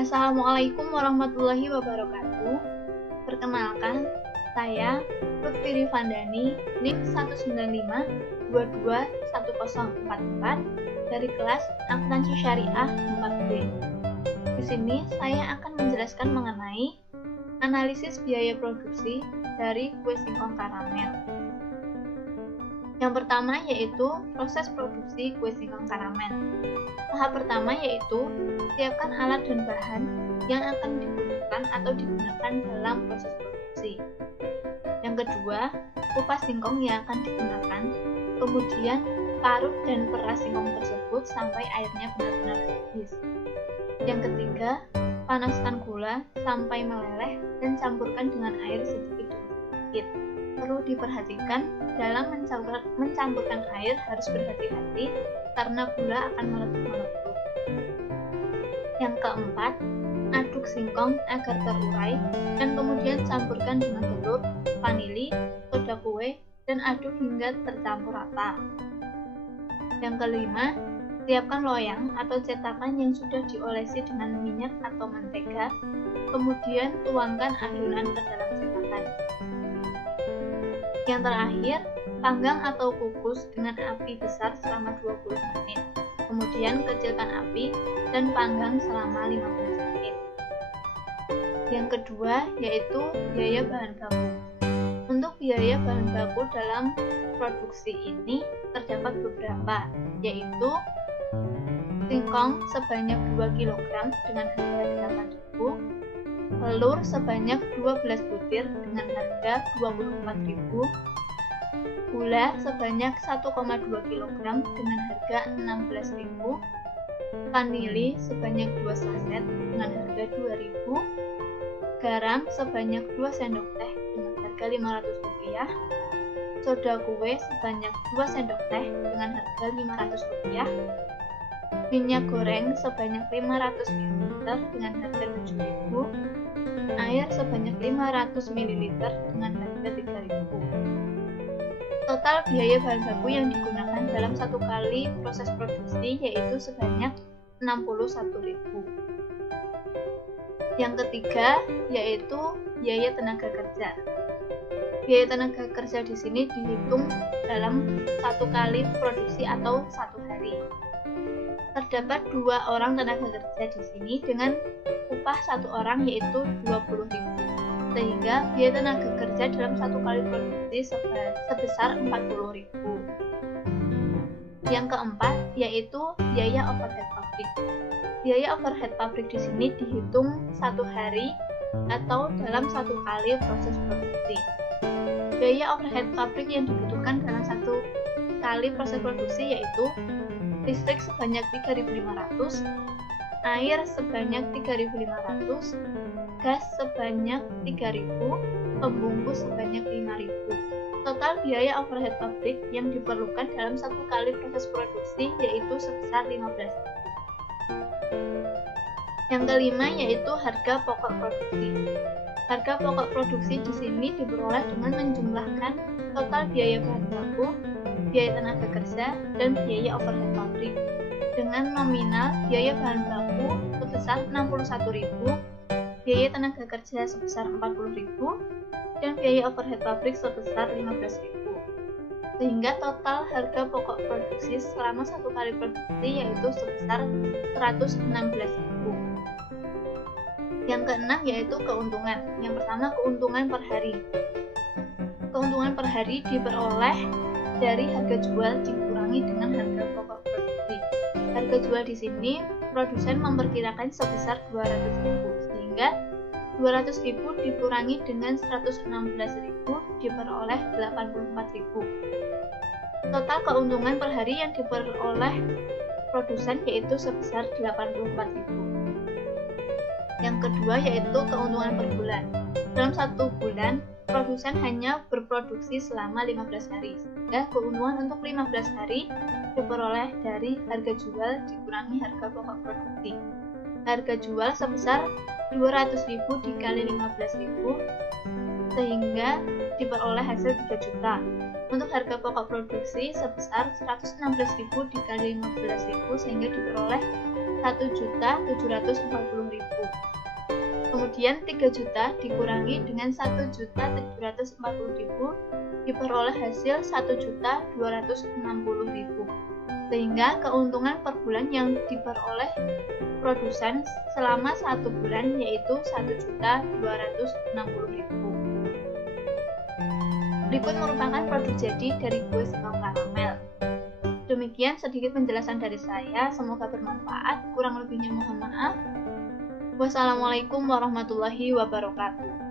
Assalamualaikum warahmatullahi wabarakatuh. Perkenalkan, saya Lutfi Rifandani, NIM 195221044 dari kelas Akuntansi Syariah 4B. Di sini saya akan menjelaskan mengenai analisis biaya produksi dari kue singkong karamel. Yang pertama yaitu proses produksi kue singkong karamel. Tahap pertama yaitu siapkan alat dan bahan yang akan dibutuhkan atau digunakan dalam proses produksi. Yang kedua, kupas singkong yang akan digunakan, kemudian parut dan peras singkong tersebut sampai airnya benar-benar habis. Yang ketiga, panaskan gula sampai meleleh dan campurkan dengan air sedikit demi sedikit. Perlu diperhatikan dalam mencampurkan air harus berhati-hati karena gula akan meletup-meletup. Yang keempat, aduk singkong agar terurai dan kemudian campurkan dengan telur, vanili, soda kue, dan aduk hingga tercampur rata. Yang kelima, siapkan loyang atau cetakan yang sudah diolesi dengan minyak atau mentega, kemudian tuangkan adonan ke dalam cetakan. Yang terakhir, panggang atau kukus dengan api besar selama 20 menit. Kemudian kecilkan api dan panggang selama 15 menit. Yang kedua yaitu biaya bahan baku. Untuk biaya bahan baku dalam produksi ini terdapat beberapa, yaitu singkong sebanyak 2 kg dengan harga 8.000, telur sebanyak 12 butir dengan harga 24.000, gula sebanyak 1,2 kg dengan harga 16.000, vanili sebanyak 2 saset dengan harga 2.000, garam sebanyak 2 sendok teh dengan harga Rp500, soda kue sebanyak 2 sendok teh dengan harga Rp500, minyak goreng sebanyak 500 ml dengan harga 7.000, air sebanyak 500 ml dengan harga 3.000. Total biaya bahan baku yang digunakan dalam satu kali proses produksi yaitu sebanyak 61.000. Yang ketiga yaitu biaya tenaga kerja. Biaya tenaga kerja di sini dihitung dalam satu kali produksi atau satu hari. Terdapat 2 orang tenaga kerja di sini dengan upah satu orang yaitu 20.000, sehingga biaya tenaga kerja dalam satu kali produksi sebesar 40.000. Yang keempat yaitu biaya overhead pabrik. Biaya overhead pabrik di sini dihitung satu hari atau dalam satu kali proses produksi. Biaya overhead pabrik yang dibutuhkan dalam satu kali proses produksi yaitu listrik sebanyak 3.500, air sebanyak 3.500, gas sebanyak 3.000, pembungkus sebanyak 5.000. Total biaya overhead pabrik yang diperlukan dalam satu kali proses produksi yaitu sebesar 15.000. Yang kelima yaitu harga pokok produksi. Harga pokok produksi di sini diperoleh dengan menjumlahkan total biaya bahan baku, biaya tenaga kerja, dan biaya overhead pabrik. Dengan nominal biaya bahan baku sebesar 61.000, biaya tenaga kerja sebesar 40.000, dan biaya overhead pabrik sebesar 15.000. Sehingga total harga pokok produksi selama satu kali produksi yaitu sebesar 116.000. Yang keenam yaitu keuntungan. Yang pertama, keuntungan per hari. Keuntungan per hari diperoleh dari harga jual dikurangi dengan harga pokok produksi. Harga jual di sini produsen memperkirakan sebesar 200.000, sehingga 200.000 dikurangi dengan 116.000 diperoleh 84.000. Total keuntungan per hari yang diperoleh produsen yaitu sebesar 84.000. Yang kedua yaitu keuntungan per bulan. Dalam satu bulan, produsen hanya berproduksi selama 15 hari, sehingga keuntungan untuk 15 hari diperoleh dari harga jual dikurangi harga pokok produksi. Harga jual sebesar 200.000 dikali 15.000 sehingga diperoleh hasil 3 juta. Untuk harga pokok produksi sebesar 116.000 dikali 15.000 sehingga diperoleh 1.740.000. Kemudian 3 juta dikurangi dengan 1.740.000 diperoleh hasil 1.260.000. Sehingga keuntungan per bulan yang diperoleh produsen selama 1 bulan yaitu 1.260.000. Berikut merupakan produk jadi dari kue singkong karamel. Demikian sedikit penjelasan dari saya, semoga bermanfaat. Kurang lebihnya mohon maaf. Wassalamualaikum warahmatullahi wabarakatuh.